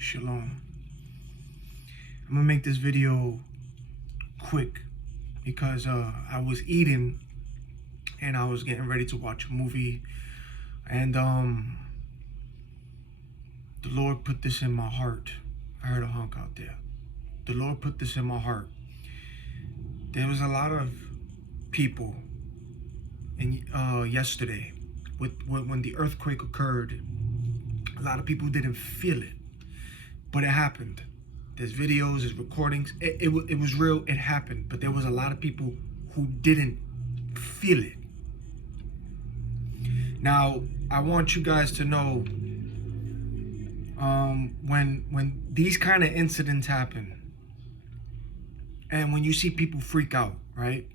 Shalom. I'm gonna make this video quick because I was eating and I was getting ready to watch a movie, and the Lord put this in my heart. I heard a honk out there. The Lord put this in my heart. There was a lot of people in yesterday when the earthquake occurred. A lot of people didn't feel it, but it happened. There's videos, there's recordings. It was real. It happened. But there was a lot of people who didn't feel it. Now, I want you guys to know, when these kind of incidents happen, and when you see people freak out, right?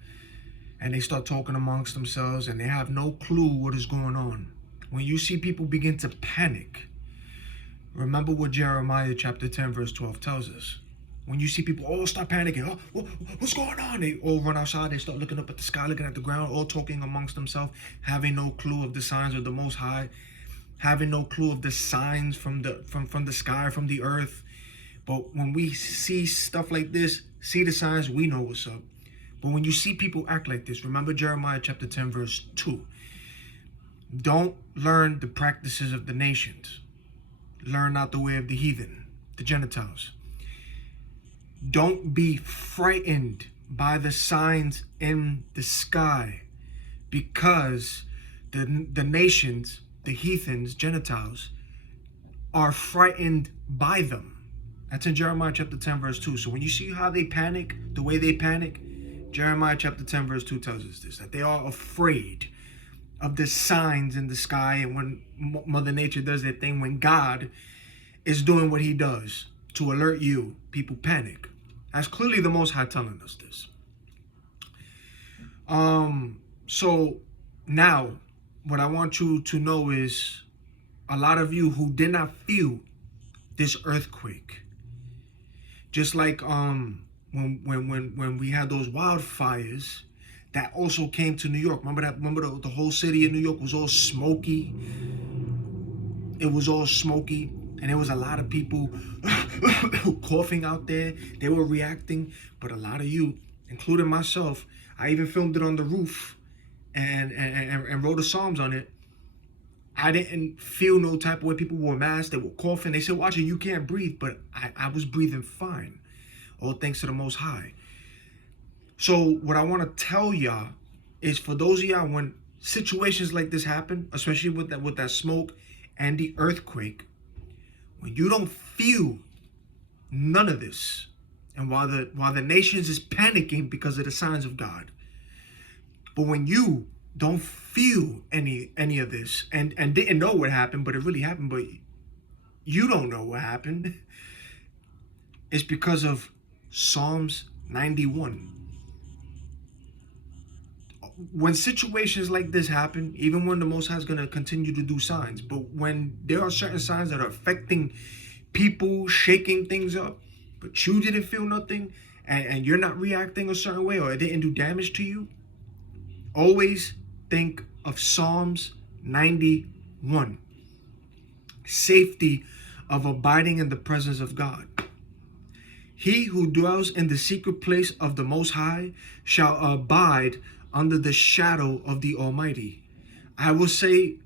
And they start talking amongst themselves and they have no clue what is going on. When you see people begin to panic, remember what Jeremiah chapter 10 verse 12 tells us. When you see people all start panicking, what's going on? They all run outside, they start looking up at the sky, looking at the ground, all talking amongst themselves, having no clue of the signs of the Most High, having no clue of the signs from the sky, from the earth. But when we see stuff like this, see the signs, we know what's up. But when you see people act like this, remember Jeremiah chapter 10 verse 2. Don't learn the practices of the nations. Learn not the way of the heathen, the Gentiles. Don't be frightened by the signs in the sky, because the nations, the heathens, Gentiles, are frightened by them. That's in Jeremiah chapter 10 verse 2. So when you see how they panic, the way they panic, Jeremiah chapter 10 verse 2 tells us this, that they are afraid of the signs in the sky. And when Mother Nature does their thing, when God is doing what he does to alert you, people panic. That's clearly the Most High telling us this. So now what I want you to know is, a lot of you who did not feel this earthquake, just like when we had those wildfires that also came to New York. Remember the whole city of New York was all smoky. It was all smoky, and there was a lot of people coughing out there. They were reacting, but a lot of you, including myself, I even filmed it on the roof and wrote the Psalms on it. I didn't feel no type of way. People wore masks, they were coughing. They said, "Watch it, you can't breathe," but I was breathing fine. All thanks to the Most High. So what I want to tell y'all is, for those of y'all, when situations like this happen, especially with that smoke and the earthquake, when you don't feel none of this, and while the nations is panicking because of the signs of God, but when you don't feel any of this and didn't know what happened, but it really happened, but you don't know what happened, it's because of Psalms 91. When situations like this happen, even when the Most High is going to continue to do signs, but when there are certain signs that are affecting people, shaking things up, but you didn't feel nothing, and you're not reacting a certain way, or it didn't do damage to you, always think of Psalms 91. Safety of abiding in the presence of God. He who dwells in the secret place of the Most High shall abide under the shadow of the Almighty. I will say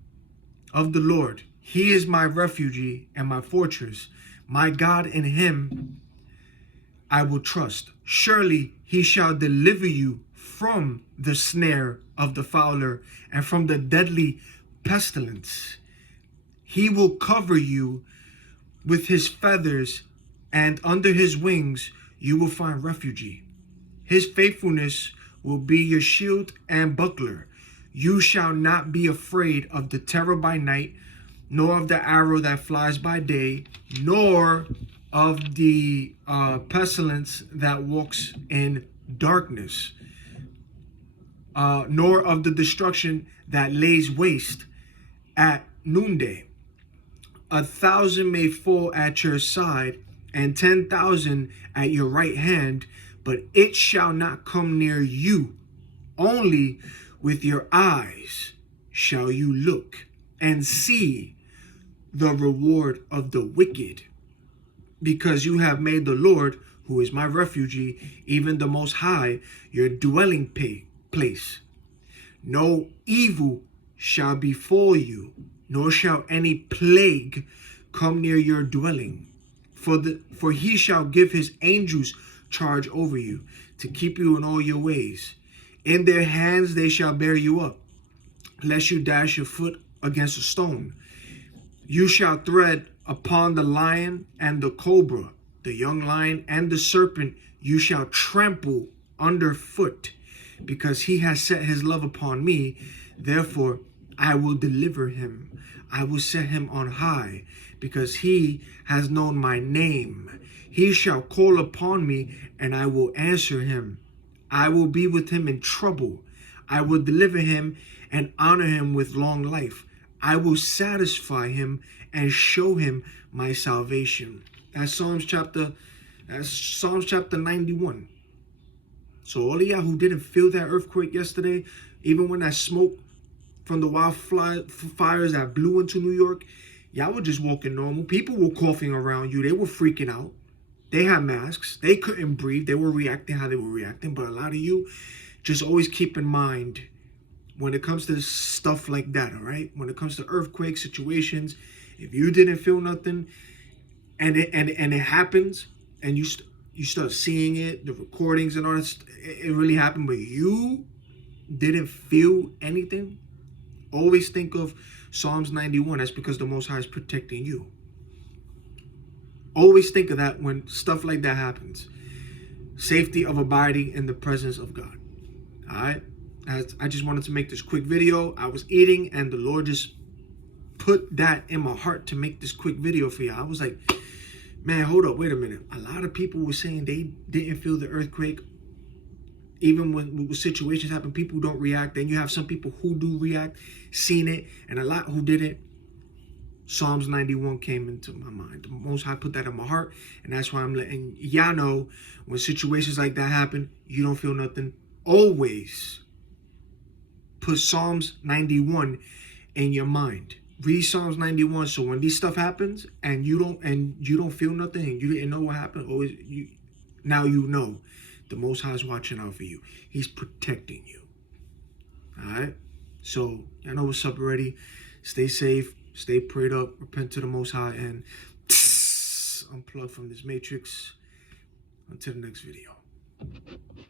of the Lord, he is my refuge and my fortress. My God, in him I will trust. Surely he shall deliver you from the snare of the fowler and from the deadly pestilence. He will cover you with his feathers, and under his wings you will find refuge. His faithfulness will be your shield and buckler. You shall not be afraid of the terror by night, nor of the arrow that flies by day, nor of the pestilence that walks in darkness, nor of the destruction that lays waste at noonday. 1,000 may fall at your side, and 10,000 at your right hand, but it shall not come near you. Only with your eyes shall you look and see the reward of the wicked. because you have made the Lord, who is my refuge, even the Most High, your dwelling place. No evil shall befall you, nor shall any plague come near your dwelling. For he shall give his angels charge over you, to keep you in all your ways. In their hands they shall bear you up, lest you dash your foot against a stone. You shall tread upon the lion and the cobra, the young lion and the serpent you shall trample underfoot, because he has set his love upon me. Therefore I will deliver him. I will set him on high, because he has known my name. He shall call upon me, and I will answer him. I will be with him in trouble. I will deliver him and honor him with long life. I will satisfy him and show him my salvation. That's Psalms chapter 91. So all of y'all who didn't feel that earthquake yesterday, even when that smoke from the wildfires that blew into New York, y'all were just walking normal. People were coughing around you. They were freaking out. They had masks. They couldn't breathe. They were reacting how they were reacting. But a lot of you, just always keep in mind, when it comes to stuff like that, all right? When it comes to earthquake situations, if you didn't feel nothing, and it happens, and you start seeing it, the recordings and all that, it really happened, but you didn't feel anything, always think of Psalms 91. That's because the Most High is protecting you. Always think of that when stuff like that happens. Safety of abiding in the presence of God. All right? I just wanted to make this quick video. I was eating and the Lord just put that in my heart to make this quick video for you. I was like, man, hold up, wait a minute. A lot of people were saying they didn't feel the earthquake. Even when situations happen, people don't react. Then you have some people who do react, seen it, and a lot who didn't. Psalms 91 came into my mind. The Most High put that in my heart, and that's why I'm letting y'all know when situations like that happen, you don't feel nothing. Always put Psalms 91 in your mind. Read Psalms 91, so when these stuff happens and you don't feel nothing and you didn't know what happened, now you know the Most High is watching out for you. He's protecting you. All right. So y'all know what's up already. Stay safe. Stay prayed up. Repent to the Most High and unplug from this matrix. Until the next video.